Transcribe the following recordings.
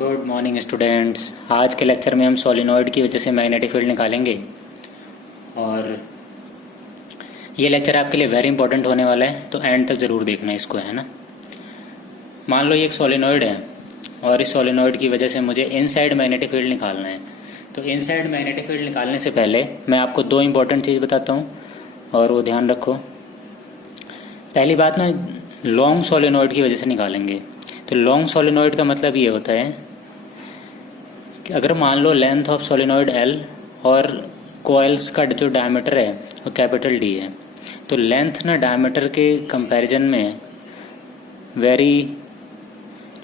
Good morning students. आज के lecture में हम सोलिनॉइड की वजह से मैग्नेटिक फील्ड निकालेंगे और ये लेक्चर आपके लिए वेरी इंपॉर्टेंट होने वाला है, तो एंड तक ज़रूर देखना इसको, है ना। मान लो ये एक सोलिनॉइड है और इस सोलिनॉइड की वजह से मुझे इनसाइड मैग्नेटिक फील्ड निकालना है। तो इनसाइड मैग्नेटिक फील्ड निकालने से पहले मैं आपको दो इंपॉर्टेंट चीज़ बताता हूँ और वो ध्यान रखो। पहली बात ना, लॉन्ग सोलिनॉइड की वजह से निकालेंगे। तो लॉन्ग सोलिनॉइड का मतलब ये होता है कि अगर मान लो लेंथ ऑफ सोलिनॉइड एल और कोयल्स का जो डायमीटर है वो कैपिटल डी है, तो लेंथ ना डायमीटर के कंपैरिजन में वेरी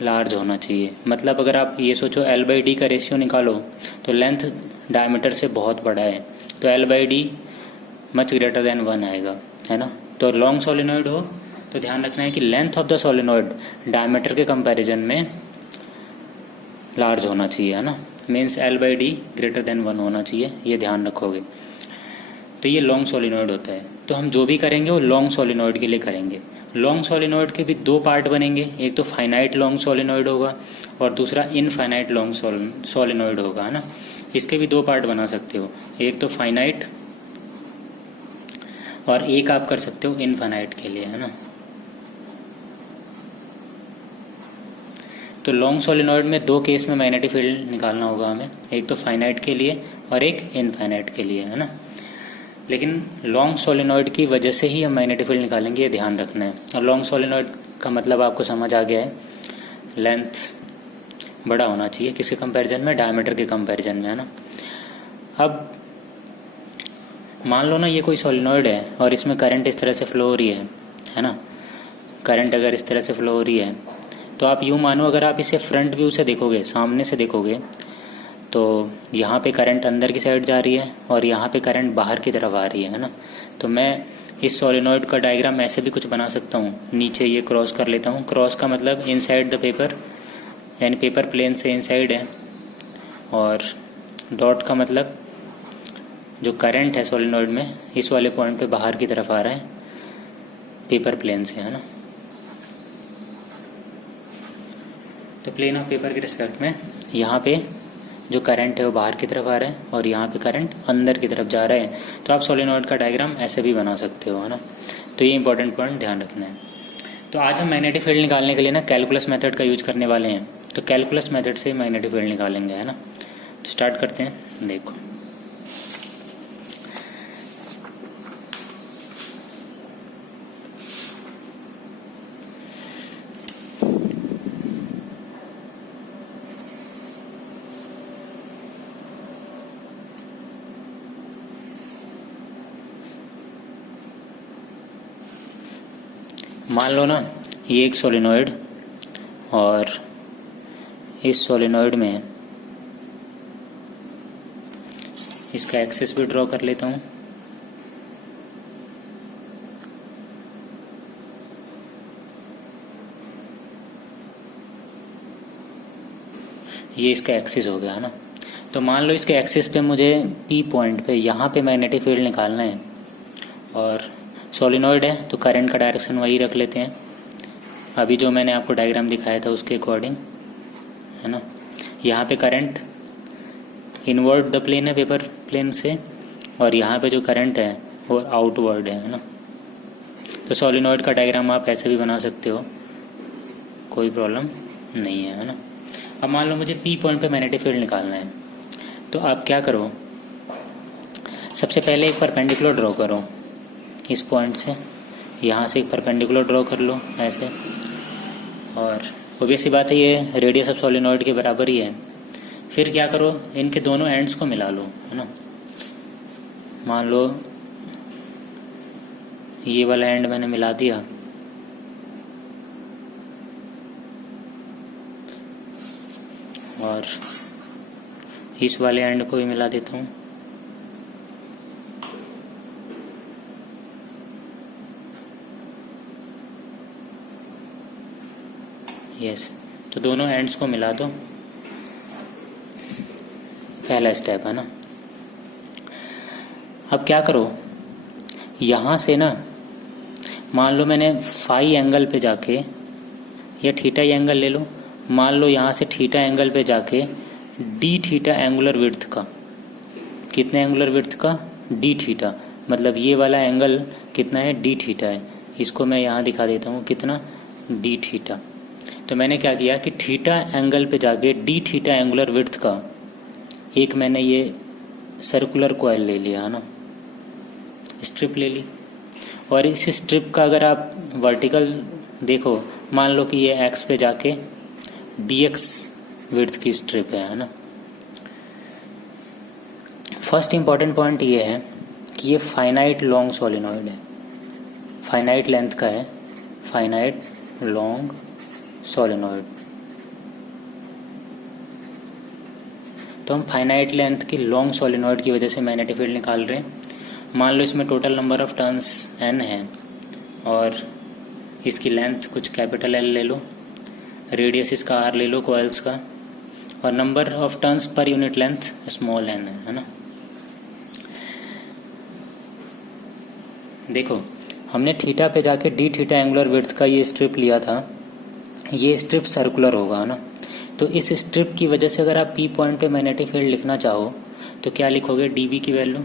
लार्ज होना चाहिए। मतलब अगर आप ये सोचो एल बाई डी का रेशियो निकालो तो लेंथ डायमीटर से बहुत बड़ा है, तो L by D much greater than 1 आएगा, है ना। तो लॉन्ग सोलिनॉइड हो तो ध्यान रखना है कि length of the solenoid diameter के कंपैरिजन में लार्ज होना चाहिए, है ना। Means L by D greater than 1 होना चाहिए, ये ध्यान रखोगे। तो ये लॉन्ग सोलिनॉइड होता है। तो हम जो भी करेंगे वो लॉन्ग सोलिनॉइड के लिए करेंगे। लॉन्ग सोलिनॉइड के भी दो पार्ट बनेंगे, एक तो फाइनाइट लॉन्ग सोलिनॉइड होगा और दूसरा इनफाइनाइट लॉन्ग सोलिनॉइड होगा, है ना। इसके भी दो पार्ट बना सकते हो, एक तो फाइनाइट और एक आप कर सकते हो इनफाइनाइट के लिए, है ना। तो लॉन्ग सोलिनॉइड में दो केस में मैग्नेटिक फील्ड निकालना होगा हमें, एक तो फाइनाइट के लिए और एक इनफाइनाइट के लिए, है ना। लेकिन लॉन्ग सोलिनॉइड की वजह से ही हम मैग्नेटिक फील्ड निकालेंगे, ये ध्यान रखना है। और लॉन्ग सोलिनॉइड का मतलब आपको समझ आ गया है, लेंथ बड़ा होना चाहिए किसके कंपैरिजन में, डायमीटर के कंपैरिजन में, है ना। अब मान लो ना ये कोई सोलिनॉइड है और इसमें करंट इस तरह से फ्लो हो रही है ना। करंट अगर इस तरह से फ्लो हो रही है तो आप यूँ मानो, अगर आप इसे फ्रंट व्यू से देखोगे, सामने से देखोगे, तो यहाँ पे करंट अंदर की साइड जा रही है और यहाँ पे करंट बाहर की तरफ आ रही है ना। तो मैं इस सोलिनॉइड का डायग्राम ऐसे भी कुछ बना सकता हूँ, नीचे ये क्रॉस कर लेता हूँ। क्रॉस का मतलब इनसाइड द पेपर, यानी पेपर प्लेन से इनसाइड है, और डॉट का मतलब जो करंट है सोलिनॉइड में इस वाले पॉइंट पे बाहर की तरफ आ रहा है पेपर प्लेन से, है ना। तो प्लेन ऑफ पेपर के रिस्पेक्ट में यहाँ पे जो करंट है वो बाहर की तरफ आ रहा है और यहाँ पे करंट अंदर की तरफ जा रहा है। तो आप सोलिनॉइड का डायग्राम ऐसे भी बना सकते हो, है ना। तो ये इंपॉर्टेंट पॉइंट ध्यान रखना है। तो आज हम मैग्नेटिक फील्ड निकालने के लिए ना कैलकुलस मेथड का यूज करने वाले हैं। तो कैलकुलस मेथड से मैग्नेटिक फील्ड निकालेंगे, है ना। तो स्टार्ट करते हैं। देखो, मान लो ना ये एक सोलिनॉइड और इस सोलिनॉइड में इसका एक्सिस भी ड्रॉ कर लेता हूँ। ये इसका एक्सिस हो गया, है ना। तो मान लो इसके एक्सिस पे मुझे पी पॉइंट पे यहाँ पे मैग्नेटिक फील्ड निकालना है और सोलिनॉइड है तो करंट का डायरेक्शन वही रख लेते हैं, अभी जो मैंने आपको डायग्राम दिखाया था उसके अकॉर्डिंग, है ना। यहाँ पे करंट इनवर्ड द प्लेन है पेपर प्लेन से, और यहाँ पे जो करंट है वो आउटवर्ड है ना। तो सोलिनॉइड का डायग्राम आप ऐसे भी बना सकते हो, कोई प्रॉब्लम नहीं है ना। अब मान लो मुझे पी पॉइंट पे मैग्नेटिक फील्ड निकालना है, तो आप क्या करो, सबसे पहले एक परपेंडिकुलर ड्रॉ करो। इस पॉइंट से यहाँ से एक परपेंडिकुलर ड्रॉ कर लो ऐसे, और ऑब्वियस सी बात है ये रेडियस ऑफ सोलिनॉइड के बराबर ही है। फिर क्या करो, इनके दोनों एंड्स को मिला लो, है ना। मान लो ये वाला एंड मैंने मिला दिया और इस वाले एंड को भी मिला देता हूँ। यस, तो दोनों एंड्स को मिला दो, पहला स्टेप है ना। अब क्या करो, यहाँ से ना मान लो मैंने फाई एंगल पे जाके या थीटा एंगल ले लो मान लो यहाँ से थीटा एंगल पे जाके डी थीटा एंगुलर विड्थ का, कितने एंगुलर विड्थ का, डी थीटा, मतलब ये वाला एंगल कितना है, डी थीटा है। इसको मैं यहाँ दिखा देता हूँ, कितना, डी थीटा। तो मैंने क्या किया कि थीटा एंगल पे जाके डी थीटा एंगुलर विड्थ का एक मैंने ये सर्कुलर कॉइल ले लिया है ना, स्ट्रिप ले ली। और इस स्ट्रिप का अगर आप वर्टिकल देखो, मान लो कि ये एक्स पे जाके डी एक्स विड्थ की स्ट्रिप है ना। फर्स्ट इंपॉर्टेंट पॉइंट ये है कि ये फाइनाइट लॉन्ग सोलिनॉइड है, फाइनाइट लेंथ का है, फाइनाइट लॉन्ग सोलिनॉइड। तो हम फाइनाइट लेंथ की लॉन्ग सोलिनॉइड की वजह से मैग्नेटिक फील्ड निकाल रहे हैं। मान लो इसमें total number of turns n है और इसकी लेंथ कुछ कैपिटल L ले लो, रेडियस इसका r ले लो कॉइल्स का, और नंबर ऑफ टर्न्स पर यूनिट लेंथ स्मॉल n है ना। देखो हमने थीटा पे जाके डी थीटा एंगुलर विड्थ का ये स्ट्रिप लिया था, ये स्ट्रिप सर्कुलर होगा ना। तो इस स्ट्रिप की वजह से अगर आप पी पॉइंट पे मैग्नेटिक फील्ड लिखना चाहो तो क्या लिखोगे, डीबी की वैल्यू,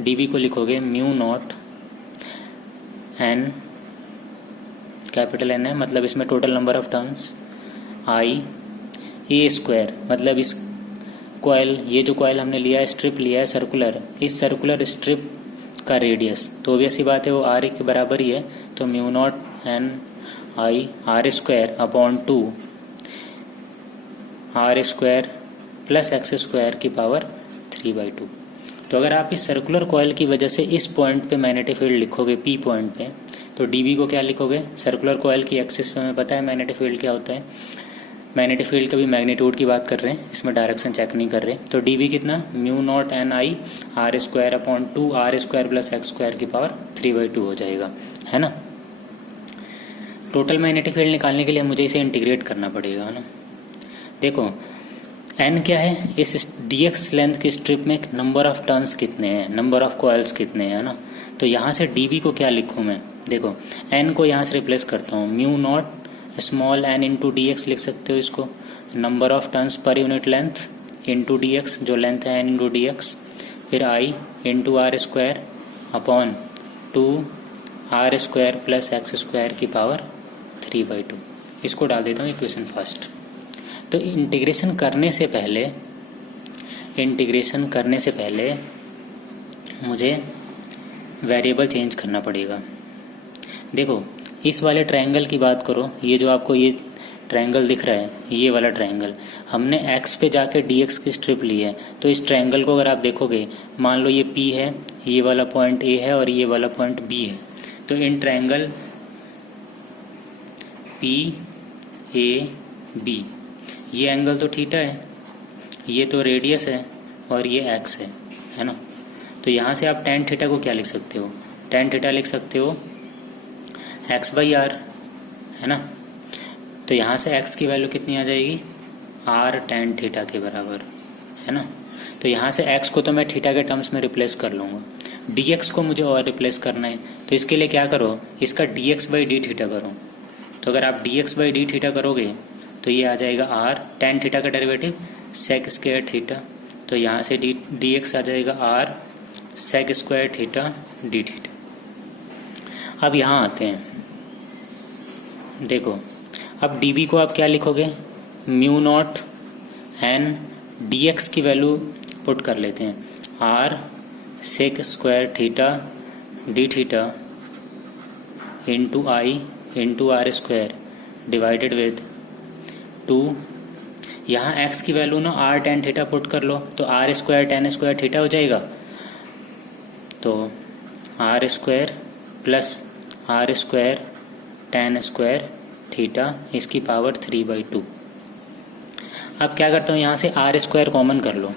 डीबी को लिखोगे mu naught n, capital N है मतलब इसमें total number of turns, I a square, मतलब इस कॉइल, ये जो कॉइल हमने लिया है, स्ट्रिप लिया है सर्कुलर, इस सर्कुलर स्ट्रिप का रेडियस, तो ऑब्वियस बात है वो आर के बराबर ही है। तो mu naught N I r square upon 2 r square plus x square की पावर 3/2। तो अगर आप इस सर्कुलर कॉइल की वजह से इस पॉइंट पे मैग्नेटिक फील्ड लिखोगे पी पॉइंट पे, तो डीबी को क्या लिखोगे, सर्कुलर कॉइल की एक्सिस पे हमें पता है मैग्नेटिक फील्ड क्या होता है, मैग्नेटिक फील्ड का भी मैग्नीट्यूड की बात कर रहे हैं, इसमें डायरेक्शन चेक नहीं कर रहे। तो डीबी कितना, mu naught N I r square upon 2 r square plus x square की पावर 3/2 हो जाएगा, है ना। टोटल मैग्नेटिक फील्ड निकालने के लिए मुझे इसे इंटीग्रेट करना पड़ेगा ना। देखो n क्या है, इस dx लेंथ की स्ट्रिप में नंबर ऑफ टर्न्स कितने हैं, नंबर ऑफ कॉइल्स कितने हैं ना। तो यहाँ से db को क्या लिखूँ मैं, देखो n को यहाँ से रिप्लेस करता हूँ, mu naught small n into d x लिख सकते हो इसको, नंबर ऑफ टर्न्स पर unit length into d x, जो लेंथ है n इंटू डी एक्स, फिर i into r square upon 2 r square plus x square की पावर 3/2। इसको डाल देता हूँ इक्वेशन फर्स्ट। तो इंटीग्रेशन करने से पहले मुझे वेरिएबल चेंज करना पड़ेगा। देखो इस वाले ट्रायंगल की बात करो, ये जो आपको ये ट्रायंगल दिख रहा है, ये वाला ट्रायंगल, हमने x पे जाके dx की स्ट्रिप ली है। तो इस ट्रायंगल को अगर आप देखोगे, मान लो ये P है, ये वाला पॉइंट A है और ये वाला पॉइंट B है। तो इन ट्रायंगल PAB, ये एंगल तो थीटा है, ये तो रेडियस है और ये x है ना। तो यहाँ से आप tan थीटा को क्या लिख सकते हो, tan थीटा लिख सकते हो x/r, है ना। तो यहाँ से x की वैल्यू कितनी आ जाएगी, r tan थीटा के बराबर, है ना। तो यहाँ से x को तो मैं थीटा के टर्म्स में रिप्लेस कर लूँगा, dx को मुझे और रिप्लेस करना है। तो इसके लिए क्या करो, इसका dx/d थीटा करो। तो अगर आप dx/d थीटा करोगे तो ये आ जाएगा r tan थीटा का डेरिवेटिव sec स्क्वायर थीटा। तो यहाँ से dx आ जाएगा r sec square theta d theta. अब यहाँ आते हैं, देखो अब dB को आप क्या लिखोगे, म्यू नॉट एन dx की वैल्यू पुट कर लेते हैं, r sec square theta d theta into I into r square divided with 2, यहाँ x की वैल्यू ना r tan थीटा पुट कर लो, तो r square tan square theta हो जाएगा। तो r square plus r square tan square theta, इसकी power 3/2। अब क्या करता हूँ, यहाँ से r स्क्वायर कॉमन कर लो,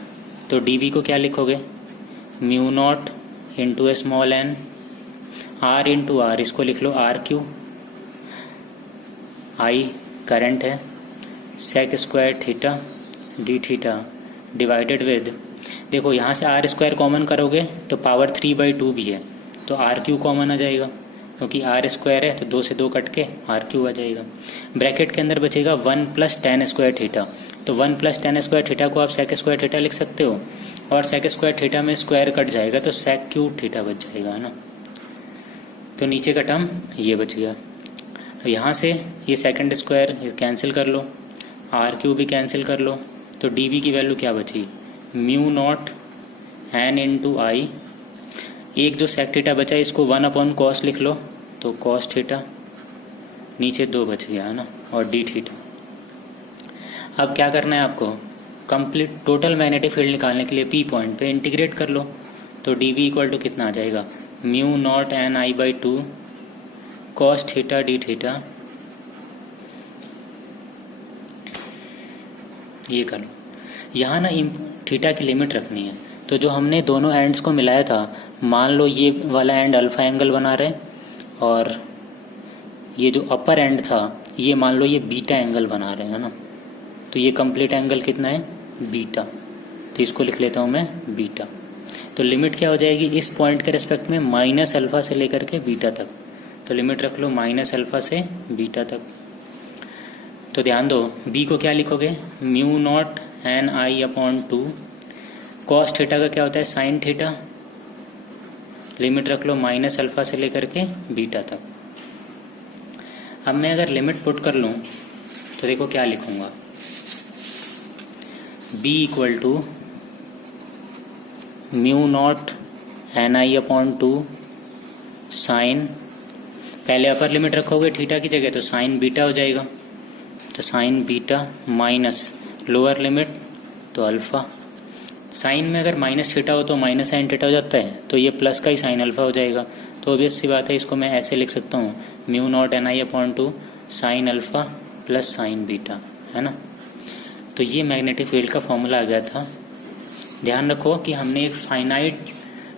तो dB को क्या लिखोगे, mu naught into small n r into r, इसको लिख लो r3, I करंट है, sec square theta d theta divided with, देखो यहाँ से r स्क्वायर कॉमन करोगे तो पावर 3/2 भी है, तो r3 कॉमन आ जाएगा क्योंकि आर स्क्वायर है तो 2 से 2 कट के आर क्यूब आ जाएगा। ब्रैकेट के अंदर बचेगा 1 प्लस टेन स्क्वायर थीटा। तो 1 प्लस टेन स्क्वायर थीटा को आप सेक स्क्वायर थीटा लिख सकते हो, और सेक स्क्वायर थीटा में स्क्वायर कट जाएगा तो सेक क्यूब थीटा बच जाएगा, है ना। तो नीचे का टर्म ये बच गया। यहाँ से ये सेकंड स्क्वायर कैंसिल कर लो, आर क्यूब भी कैंसिल कर लो, तो डी वी की वैल्यू क्या बची, म्यू नॉट एन इंटू आई। एक जो सेक थीटा बचा इसको 1 अपॉन कॉस लिख लो, तो कॉस थीटा, नीचे 2 बच गया, है ना, और डी थीटा। अब क्या करना है आपको, कंप्लीट टोटल मैग्नेटिक फील्ड निकालने के लिए पी पॉइंट पे इंटीग्रेट कर लो। तो डी वी इक्वल टू कितना आ जाएगा, mu naught N I by 2 cos theta d theta, ये कर लो। यहाँ ना थीटा की लिमिट रखनी है। तो जो हमने दोनों एंड्स को मिलाया था, मान लो ये वाला एंड अल्फा एंगल बना रहे, और ये जो अपर एंड था ये मान लो ये बीटा एंगल बना रहे हैं, है ना। तो ये कंप्लीट एंगल कितना है, बीटा। तो इसको लिख लेता हूँ मैं बीटा। तो लिमिट क्या हो जाएगी इस पॉइंट के रिस्पेक्ट में, माइनस अल्फा से लेकर के बीटा तक। तो लिमिट रख लो माइनस अल्फा से बीटा तक। तो ध्यान दो, बी को क्या लिखोगे, mu naught N I upon 2 cos theta का क्या होता है, साइन थीटा। लिमिट रख लो माइनस अल्फा से लेकर के बीटा तक। अब मैं अगर लिमिट पुट कर लूँ तो देखो क्या लिखूंगा, b equal to mu naught N I upon 2 sine, पहले अपर लिमिट रखोगे थीटा की जगह तो साइन बीटा हो जाएगा, तो sign beta minus lower limit तो अल्फा। साइन में अगर माइनस थीटा हो तो माइनस साइन थीटा हो जाता है, तो ये प्लस का ही साइन अल्फा हो जाएगा। तो ऑब्वियस सी बात है, इसको मैं ऐसे लिख सकता हूँ, mu naught N I upon 2 sine alpha plus sine beta, है ना। तो ये मैग्नेटिक फील्ड का फॉर्मूला आ गया था। ध्यान रखो कि हमने एक फाइनाइट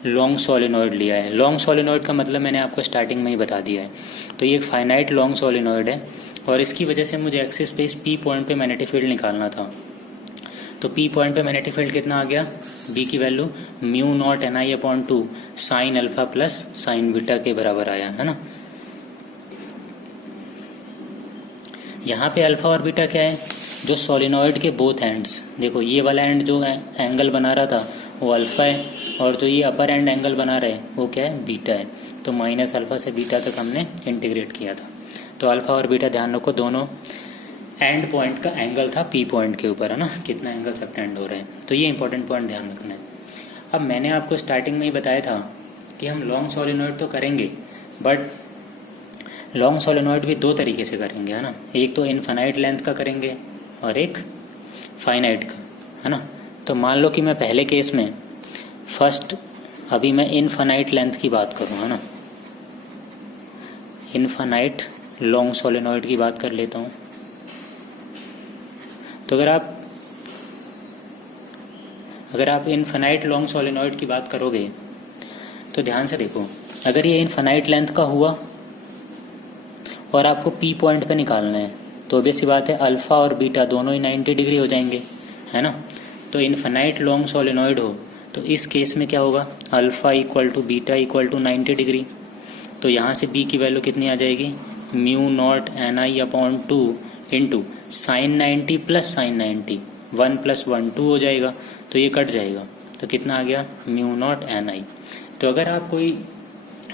लॉन्ग सोलेनॉइड लिया है। लॉन्ग सोलेनॉइड का मतलब मैंने आपको स्टार्टिंग में ही बता दिया है। तो ये एक फाइनाइट लॉन्ग सोलेनॉइड है, और इसकी वजह से मुझे एक्सिस पे इस पी पॉइंट पे मैग्नेटिक फील्ड निकालना था। तो पी पॉइंट पे मैग्नेटिक फील्ड कितना आ गया, बी की value mu naught N I upon 2 sine alpha plus sine beta के बराबर आया, है ना। यहाँ पे अल्फा और बीटा क्या है, जो सोलिनॉइड के बोथ एंड्स, देखो ये वाला एंड जो एंगल बना रहा था वो अल्फा है, और जो ये अपर एंड एंगल बना रहे वो क्या है, बीटा है। तो माइनस अल्फा से बीटा तक हमने इंटीग्रेट किया था। तो अल्फा और बीटा ध्यान रखो दोनों एंड पॉइंट का एंगल था पी पॉइंट के ऊपर, है ना, कितना एंगल सबटेंड हो रहे हैं। तो ये इंपॉर्टेंट पॉइंट ध्यान रखना है। अब मैंने आपको स्टार्टिंग में ही बताया था कि हम लॉन्ग सोलिनॉइड तो करेंगे, बट लॉन्ग सोलिनॉइड भी 2 तरीके से करेंगे, है ना। एक तो इनफाइनाइट लेंथ का करेंगे और एक फाइनाइट का, है ना। तो मान लो कि मैं पहले केस में फर्स्ट अभी मैं इनफाइनाइट लेंथ की बात करूँ, है ना, इनफाइनाइट लॉन्ग सोलिनॉइड की बात कर लेता हूँ। तो अगर आप इनफाइनाइट लॉन्ग सोलिनॉइड की बात करोगे तो ध्यान से देखो, अगर ये इनफाइनाइट लेंथ का हुआ और आपको पी पॉइंट पे निकालना है, तो ऑब्वियस सी बात है अल्फा और बीटा दोनों ही 90 डिग्री हो जाएंगे, है ना। तो इनफाइनाइट लॉन्ग सोलिनॉइड हो तो इस केस में क्या होगा, alpha equal to beta equal to 90 degree. तो यहाँ से बी की वैल्यू कितनी आ जाएगी, mu naught N I upon 2 into sine 90 plus sine 90, 1 plus 1 2 हो जाएगा। तो ये कट जाएगा, तो कितना आ गया, म्यू नॉट एन आई। तो अगर आप कोई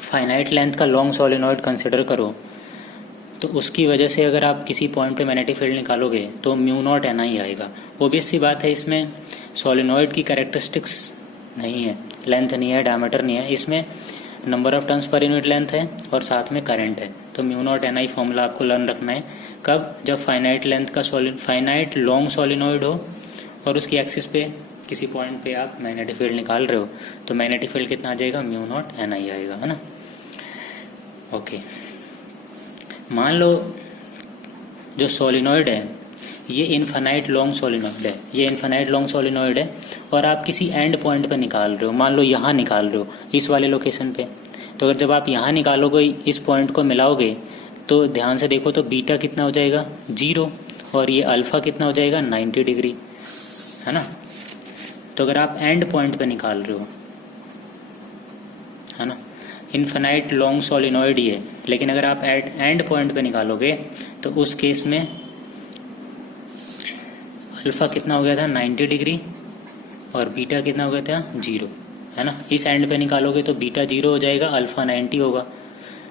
फाइनाइट लेंथ का लॉन्ग सोलिनॉइड कंसिडर करो तो उसकी वजह से अगर आप किसी पॉइंट पे मैग्नेटिक फील्ड निकालोगे तो म्यू नॉट एन आई आएगा। ओबियस सी बात है, इसमें सोलिनॉइड की कैरेक्टरिस्टिक्स नहीं है, लेंथ नहीं है, डायमीटर नहीं है, इसमें नंबर ऑफ टर्न्स पर यूनिट लेंथ है और साथ में करंट है। तो म्यू नॉट एन आई फॉर्मूला आपको लर्न रखना है कब, जब फाइनाइट लेंथ का फाइनाइट लॉन्ग सोलिनॉइड हो और उसकी एक्सिस पे किसी पॉइंट पे आप मैग्नेटिक फील्ड निकाल रहे हो, तो मैग्नेटिक फील्ड कितना आ जाएगा, म्यू नॉट एन आई आएगा, है ना। ओके, मान लो जो सोलिनॉइड है ये इनफाइनाइट लॉन्ग सोलिनॉइड है, ये इनफाइनाइट लॉन्ग सोलिनॉइड है और आप किसी एंड पॉइंट पे निकाल रहे हो, मान लो यहाँ निकाल रहे हो इस वाले लोकेशन पे। तो अगर जब आप यहाँ निकालोगे, इस पॉइंट को मिलाओगे, तो ध्यान से देखो तो बीटा कितना हो जाएगा, 0, और ये अल्फा कितना हो जाएगा, 90 डिग्री, है ना। तो अगर आप एंड पॉइंट पे निकाल रहे हो, है ना, इनफाइनाइट लॉन्ग सोलिनॉइड ही है, लेकिन अगर आप एंड पॉइंट पे निकालोगे तो उस केस में अल्फ़ा कितना हो गया था 90 डिग्री और बीटा कितना हो गया था 0, है ना। इस एंड पे निकालोगे तो बीटा 0 हो जाएगा, अल्फ़ा 90 होगा,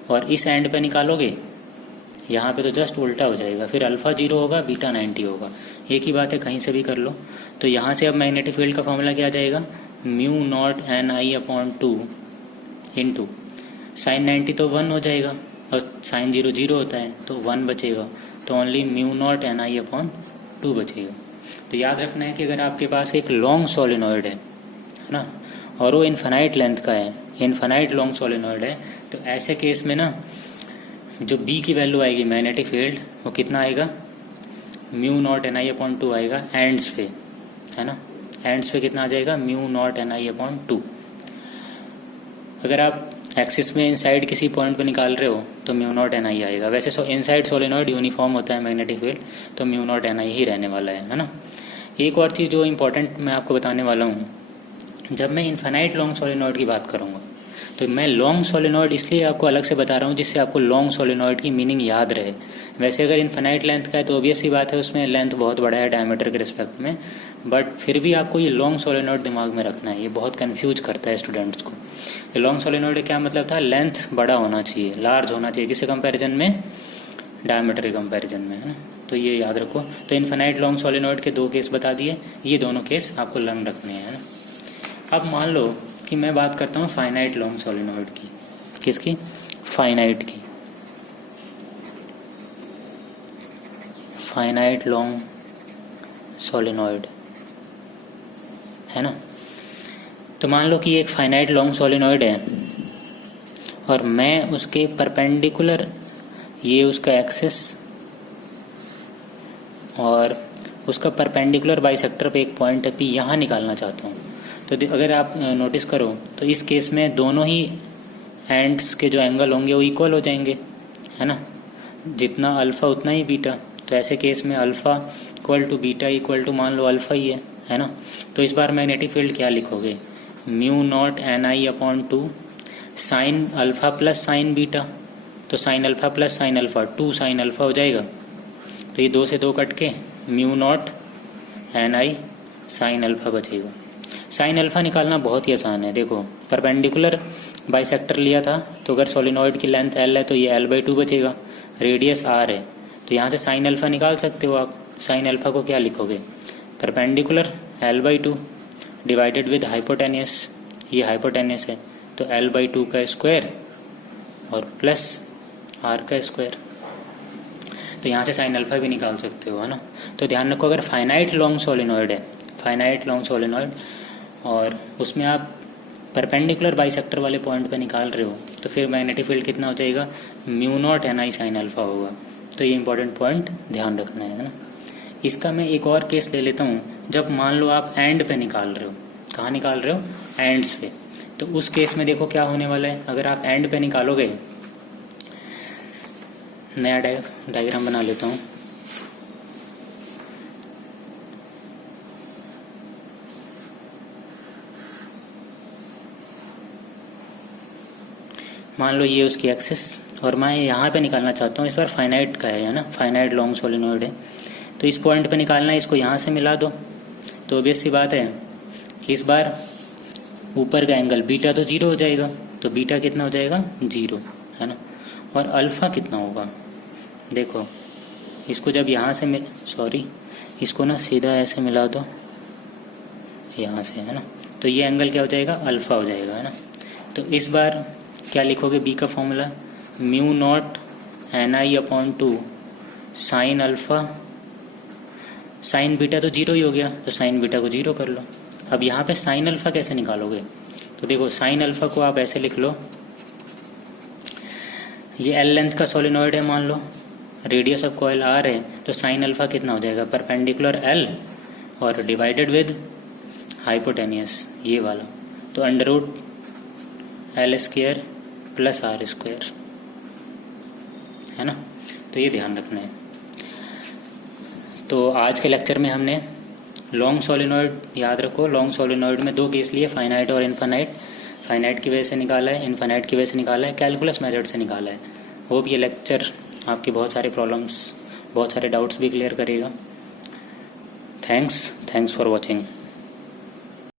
और इस एंड पे निकालोगे यहाँ पे तो जस्ट उल्टा हो जाएगा, फिर अल्फ़ा 0 होगा, बीटा 90 होगा। एक ही बात है, कहीं से भी कर लो। तो यहाँ से अब मैग्नेटिक फील्ड का फॉर्मूला क्या आ जाएगा, mu naught N I upon 2 into sine 90 तो 1 हो जाएगा और साइन 0 0 होता है तो 1 बचेगा, तो only mu naught N I upon 2 बचेगा। तो याद रखना है कि अगर आपके पास एक लॉन्ग सोलेनॉइड है ना, और वो इन्फिनाइट लेंथ का है, इन्फिनाइट लॉन्ग सोलेनॉइड है, तो ऐसे केस में ना जो बी की वैल्यू आएगी मैग्नेटिक फील्ड वो कितना आएगा, mu naught N I upon 2 आएगा एंड्स पे, है ना। एंड्स पे कितना आ जाएगा, mu naught N I upon 2। अगर आप एक्सिस में इनसाइड किसी पॉइंट पे निकाल रहे हो तो म्यू नॉट एन आई आएगा। वैसे इनसाइड सोलेनॉइड यूनिफॉर्म होता है मैग्नेटिक फील्ड, तो म्यू नॉट एन आई ही रहने वाला है ना। एक और चीज़ जो इम्पोर्टेंट मैं आपको बताने वाला हूँ, जब मैं इन्फिनाइट लॉन्ग सोलेनॉइड की बात करूँगा तो मैं लॉन्ग सोलेनॉइड इसलिए आपको अलग से बता रहा हूँ जिससे आपको लॉन्ग सोलेनॉइड की मीनिंग याद रहे। वैसे अगर इन्फिनाइट लेंथ का है तो ऑब्वियस सी बात है उसमें लेंथ बहुत बड़ा है डायमीटर के रिस्पेक्ट में, बट फिर भी आपको ये लॉन्ग सोलेनॉइड दिमाग में रखना है, ये बहुत कन्फ्यूज करता है स्टूडेंट्स को। ये लॉन्ग सोलेनॉइड क्या मतलब था, लेंथ बड़ा होना चाहिए, लार्ज होना चाहिए, किसके कंपेरिजन में, डायमीटर के कंपेरिजन में, है ना। तो ये याद रखो। तो इन्फिनाइट लॉन्ग सोलेनॉइड के 2 केस बता दिए, ये दोनों केस आपको लर्न रखने हैं, है ना। अब मान लो कि मैं बात करता हूँ फाइनाइट लॉन्ग सोलेनॉइड की, किसकी, फाइनाइट की, फाइनाइट लॉन्ग सोलेनॉइड, है ना। तो मान लो कि एक फाइनाइट लॉन्ग सोलेनॉइड है और मैं उसके परपेंडिकुलर, ये उसका एक्सिस और उसका परपेंडिकुलर बाइसेक्टर पे एक पॉइंट है पी, यहाँ निकालना चाहता हूँ। तो अगर आप नोटिस करो तो इस केस में दोनों ही एंड्स के जो एंगल होंगे वो इक्वल हो जाएंगे, है ना। जितना अल्फ़ा उतना ही बीटा, तो ऐसे केस में alpha equal to beta equal to मान लो अल्फ़ा ही है ना। तो इस बार मैग्नेटिक फील्ड क्या लिखोगे, mu naught N I upon 2 sine alpha plus sine beta, तो sine alpha plus sine alpha 2 sine alpha हो जाएगा, तो ये 2 से 2 कट के mu naught N I sine alpha बचेगा। साइन अल्फ़ा निकालना बहुत ही आसान है। देखो परपेंडिकुलर बाइसेक्टर लिया था, तो अगर सोलिनॉइड की लेंथ एल है तो ये l/2 बचेगा, रेडियस आर है, तो यहाँ से साइन अल्फ़ा निकाल सकते हो आप। साइन अल्फ़ा को क्या लिखोगे, perpendicular l/2 divided with hypotenuse, ये हाइपोटेनियस है तो l/2 का स्क्वायर और प्लस आर का स्क्वायर, तो यहाँ से साइन अल्फ़ा भी निकाल सकते हो, है ना। तो ध्यान रखो अगर फाइनाइट लॉन्ग सोलिनॉइड है, फाइनाइट लॉन्ग सोलिनॉइड, और उसमें आप परपेंडिकुलर बाइसेक्टर वाले पॉइंट पे निकाल रहे हो तो फिर मैग्नेटिक फील्ड कितना हो जाएगा, mu naught N I sine alpha होगा। तो ये इंपॉर्टेंट पॉइंट ध्यान रखना है ना। इसका मैं एक और केस ले लेता हूँ, जब मान लो आप एंड पे निकाल रहे हो, कहाँ निकाल रहे हो, एंड्स पे, तो उस केस में देखो क्या होने वाला है। अगर आप एंड पे निकालोगे, नया डायग्राम बना लेता हूँ। मान लो ये उसकी एक्सिस और मैं यहाँ पे निकालना चाहता हूँ, इस बार फाइनाइट का है ना, फाइनाइट लॉन्ग सोलिनॉइड है, तो इस पॉइंट पे निकालना है, इसको यहाँ से मिला दो, तो ऑब्वियस सी बात है कि इस बार ऊपर का एंगल बीटा तो 0 हो जाएगा, तो बीटा कितना हो जाएगा 0, है ना। और अल्फ़ा कितना होगा, देखो इसको जब यहाँ से इसको ना सीधा ऐसे मिला दो यहाँ से, है ना, तो ये एंगल क्या हो जाएगा, अल्फ़ा हो जाएगा, है ना। तो इस बार क्या लिखोगे, बी का formula mu naught N I upon 2 sine alpha, sign beta तो 0 ही हो गया, तो साइन बीटा को 0 कर लो। अब यहाँ पे साइन अल्फ़ा कैसे निकालोगे, तो देखो साइन अल्फ़ा को आप ऐसे लिख लो, ये एल लेंथ का सोलिनॉइड है मान लो, रेडियस ऑफ कॉइल आर है, तो साइन अल्फ़ा कितना हो जाएगा, परपेंडिकुलर एल और डिवाइडेड विद हाइपोटेनियस ये वाला, तो under root l square plus r square, है ना। तो ये ध्यान रखना है। तो आज के लेक्चर में हमने लॉन्ग सोलिनॉइड, याद रखो लॉन्ग सोलिनॉइड में 2 केस लिए, फाइनाइट और इनफाइनाइट। फाइनाइट की वजह से निकाला है, इनफाइनाइट की वजह से निकाला है, कैलकुलस मेथड से निकाला है। होप ये लेक्चर आपकी बहुत सारे प्रॉब्लम्स, बहुत सारे डाउट्स भी क्लियर करेगा। Thanks for watching.